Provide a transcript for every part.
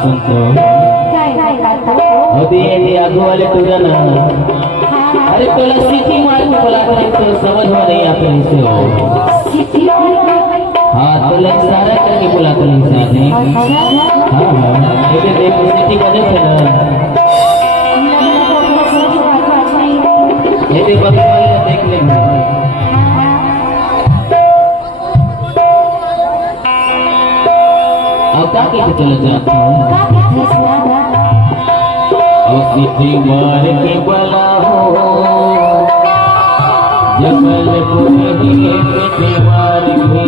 सुनतो होती है ये आगू वाले टूरा ना। अरे तोला सीटी मार के बोला करे तो समझ में नहीं आता इसे हो। हाँ तो लग सारा करके बोला कर इंसान ने। हाँ ये देख सीटी बजे थे ना। ये देख बगल वाले देख लेंगे। अब क्या कहते चले जाते हैं? और सीटी मार के बोला हो जबलपुर ही सीटी मार के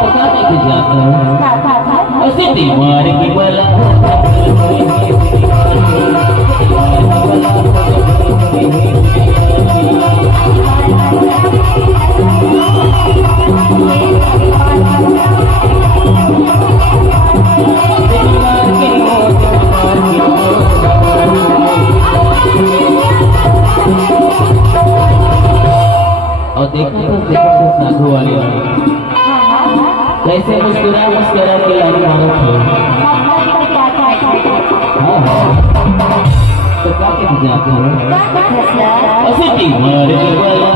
पता नहीं जाता है और सीटी मार के बोला और देखो साधु वाले कैसे मुस्कुरा मुस्कुरा के लाइन मारत है। हाँ तो क्या कहते जाते हैं? सीटी मार के बोला